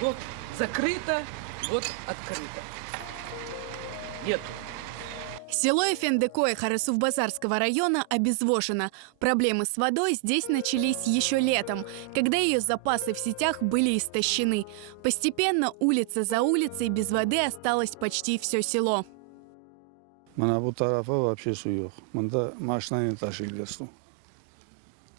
Вот закрыто, вот открыто. Нету. Село Эфендикое Харысуфбазарского района обезвожено. Проблемы с водой здесь начались еще летом, когда ее запасы в сетях были истощены. Постепенно улица за улицей без воды осталось почти все село. Мана бу тарафа вообще су yok. Мында машина не ташили су.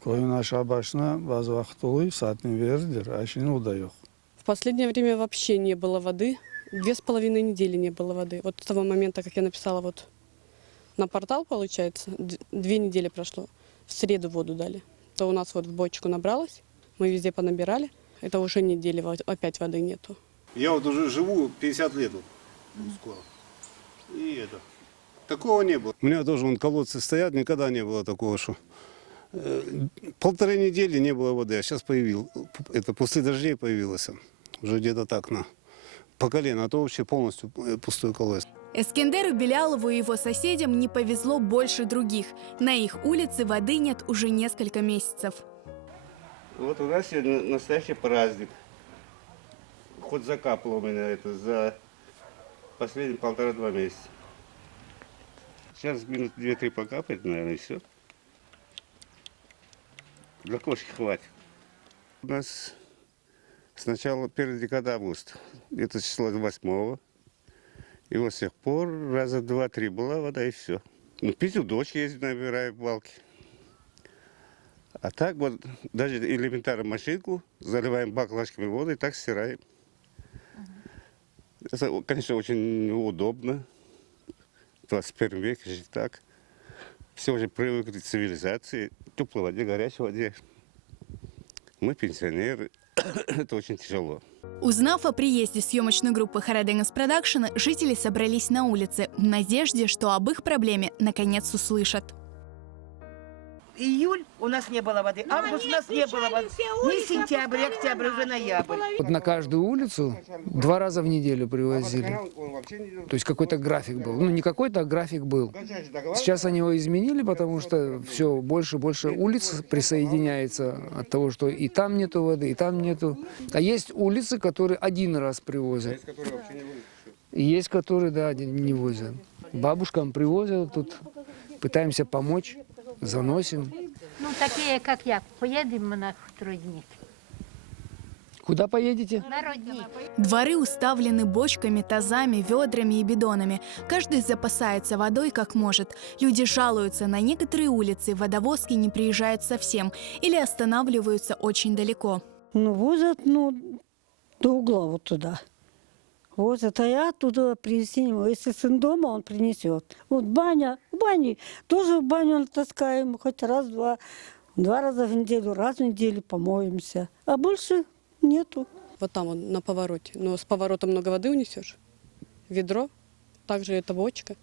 Koyun aşağı başına bazı vakit oluyor, saatini verirler, а şimdi o da yok. В последнее время вообще не было воды. 2,5 недели не было воды. Вот с того момента, как я написала вот на портал, получается, 2 недели прошло. В среду воду дали. То у нас вот в бочку набралось, мы везде понабирали. Это уже недели, опять воды нету. Я вот уже живу 50 лет вот, скоро. И это. Такого не было. У меня тоже вон колодцы стоят, никогда не было такого, что 1,5 недели не было воды, а сейчас это после дождей появилось. Уже где-то так по колено, а то вообще полностью пустой колодец. Эскендеру Белялову и его соседям не повезло больше других. На их улице воды нет уже несколько месяцев. Вот у нас сегодня настоящий праздник. Хоть закапало у меня это за последние 1,5-2 месяца. Сейчас минут 2-3 покапает, наверное, и все. Для кошки хватит. У нас сначала 1 декада августа, это число 8-го. И вот с тех пор раза 2-3 была вода и все. Ну, пить у дочки ездить, набираю балки. А так вот даже элементарно машинку, заливаем баклажками воды и так стираем. Это, конечно, очень удобно. В 21 веке жить так. Все уже привыкли к цивилизации, теплой воде, горячей воде. Мы пенсионеры, это очень тяжело. Узнав о приезде съемочной группы Хараденгас Продакшн, жители собрались на улице в надежде, что об их проблеме наконец услышат. Июль у нас не было воды, август у нас не было воды, ни сентябрь, октябрь, уже ноябрь. Вот на каждую улицу 2 раза в неделю привозили. То есть какой-то график был. Ну, не какой-то, а график был. Сейчас они его изменили, потому что все больше и больше улиц присоединяется от того, что и там нету воды, и там нету. А есть улицы, которые 1 раз привозят. И есть, которые, да, не возят. Бабушкам привозят, тут пытаемся помочь. Заносим. Ну, такие, как я, поедем на родник. Куда поедете? На родник. Дворы уставлены бочками, тазами, ведрами и бидонами. Каждый запасается водой как может. Люди жалуются, на некоторые улицы водовозки не приезжают совсем или останавливаются очень далеко. Ну, возят, до угла вот туда. Возят, а я оттуда привезти не могу. Если сын дома, он принесет. Вот баня, в бане, тоже в баню таскаем, хоть раз-два, 2 раза в неделю, раз в неделю помоемся. А больше нету. Вот там вот на повороте. Но с поворота много воды унесешь. Ведро, также это бочка.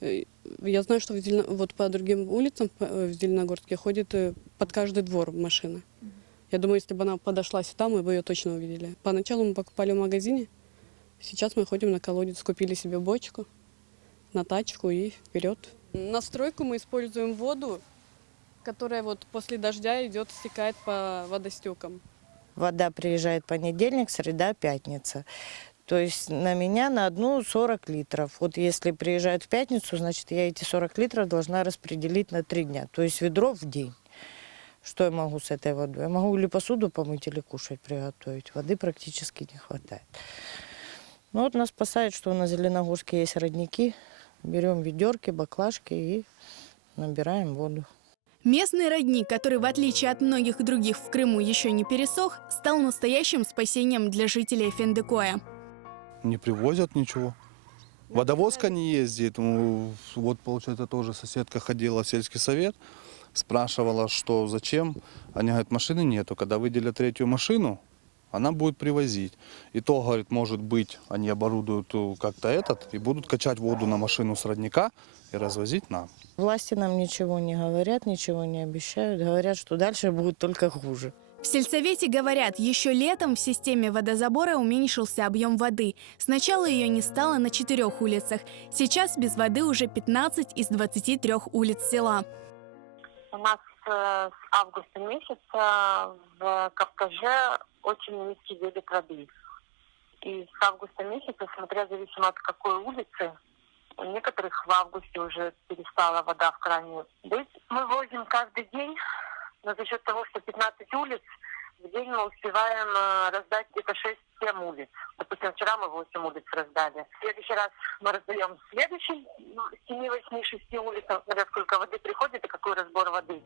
Я знаю, что вот по другим улицам в Зеленогорске ходит под каждый двор машина. Я думаю, если бы она подошла сюда, мы бы ее точно увидели. Поначалу мы покупали в магазине. Сейчас мы ходим на колодец, купили себе бочку, на тачку и вперед. На стройку мы используем воду, которая вот после дождя идет, стекает по водостекам. Вода приезжает понедельник, среда, пятница. То есть на меня на одну 40 литров. Вот если приезжают в пятницу, значит, я эти 40 литров должна распределить на 3 дня. То есть ведро в день. Что я могу с этой водой? Я могу или посуду помыть, или кушать приготовить. Воды практически не хватает. Ну вот нас спасает, что на Зеленогорске есть родники. Берем ведерки, баклажки и набираем воду. Местный родник, который, в отличие от многих других в Крыму, еще не пересох, стал настоящим спасением для жителей Эфендикое. Не привозят ничего. Водовозка не ездит. Вот, получается, тоже соседка ходила в сельский совет, спрашивала, что зачем. Они говорят, машины нету. Когда выделят 3-ю машину, она будет привозить. И то, говорит, может быть, они оборудуют как-то и будут качать воду на машину с родника и развозить нам. Власти нам ничего не говорят, ничего не обещают. Говорят, что дальше будет только хуже. В сельсовете говорят, еще летом в системе водозабора уменьшился объем воды. Сначала ее не стало на 4 улицах. Сейчас без воды уже 15 из 23 улиц села. У нас с августа месяца в Кавказе очень низкий дебит воды. И с августа месяца, смотря зависимо от какой улицы, у некоторых в августе уже перестала вода в кране быть. Мы возим каждый день, но за счет того, что 15 улиц, в день мы успеваем раздать где-то 6-7 улиц. Допустим, вчера мы 8 улиц раздали. В следующий раз мы раздаем следующий 7, 8, 6 улицам, смотря сколько воды приходит и какой разбор воды.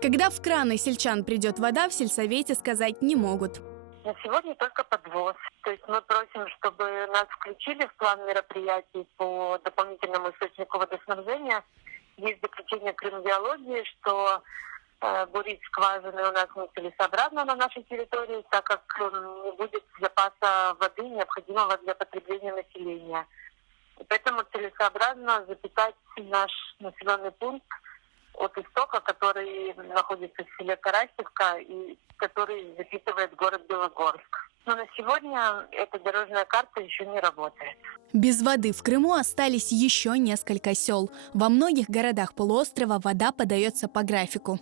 Когда в краны сельчан придет вода, в сельсовете сказать не могут. На сегодня только подвоз. То есть мы просим, чтобы нас включили в план мероприятий по дополнительному источнику водоснабжения. Есть заключение Крымгеологии, что бурить скважины у нас нецелесообразно на нашей территории, так как не будет запаса воды, необходимого для потребления населения. И поэтому целесообразно запитать наш населенный пункт от истока, который находится в селе Карасевка и который запитывает город Белогорск. Но на сегодня эта дорожная карта еще не работает. Без воды в Крыму остались еще несколько сел. Во многих городах полуострова вода подается по графику.